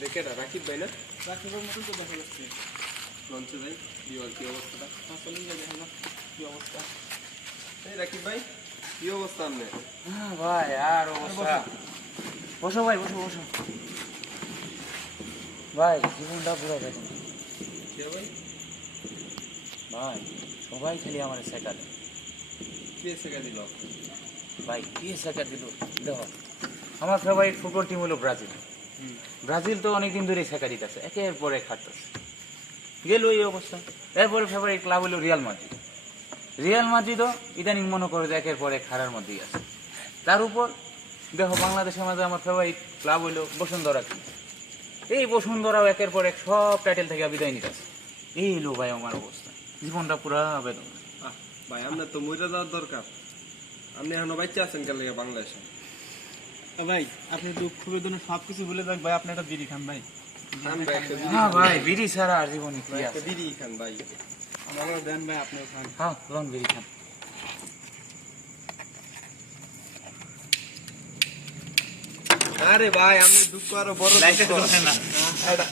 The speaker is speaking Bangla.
দেখে রাকিব ভাই না? রাকিবের মতন তো দেখা যাচ্ছে। লঞ্চে ভাই কি অবস্থাটা? আসলে দেখা যাক কি অবস্থা। এই রাকিব ভাই কি অবস্থা আপনার? হ্যাঁ ভাই আর অবস্থা। বসো ভাই, বসো বসো ভাই, জীবনটা পুরো দেখুন কে ভাই? ভাই। সবাই খালি আমার শেখা দেয় কে শেখা দিল? ভাই। কি শেখা দিল দেখো, আমার ফেভারিট ফুটবল টিম হলো ব্রাজিল। ব্রাজিল তো অনেকদিন ধরে শেখা দিতেছে, একের পর এক হারতেছে, গেল এই অবস্থা। এরপরে ফেভারিট ক্লাব হলো রিয়াল মাদ্রিদ। রিয়াল মাদ্রিদও ইদানিং মনে করো যে একের পর এক হারার মধ্যেই আছে। তার উপর দেখো বাংলাদেশের মাঝে আমার ফেভারিট ক্লাব হইলো বসুন্ধরা কিংস। এই বসুন্ধরাও একের পর এক সব টাইটেল থেকে বিদায় নিতেছে। এই হলো ভাই আমার অবস্থা, জীবনটা পুরা বেদনা। ভাই আপনার তো মরে যাওয়ার দরকার। আপনি এখনো বাচ্চা আছেন কেন লেগে বাংলাদেশে? ভাই আপনি দুঃখ বেদনা সব কিছু ভুলে যাক ভাই, আপনি একটা বিড়ি খান ভাই। খান ভাই একটা বিড়ি। হ্যাঁ ভাই, বিড়ি ছাড়া আর জীবনে কি ভাই, একটা আছে? বিড়ি খান ভাই। আমারও দেন ভাই, আপনিও খান। হ্যাঁ লন বিড়ি খান। আরে ভাই আমি দুঃখ আরো বড় লাইটটা দুঃখ। জ্বলে না। এটা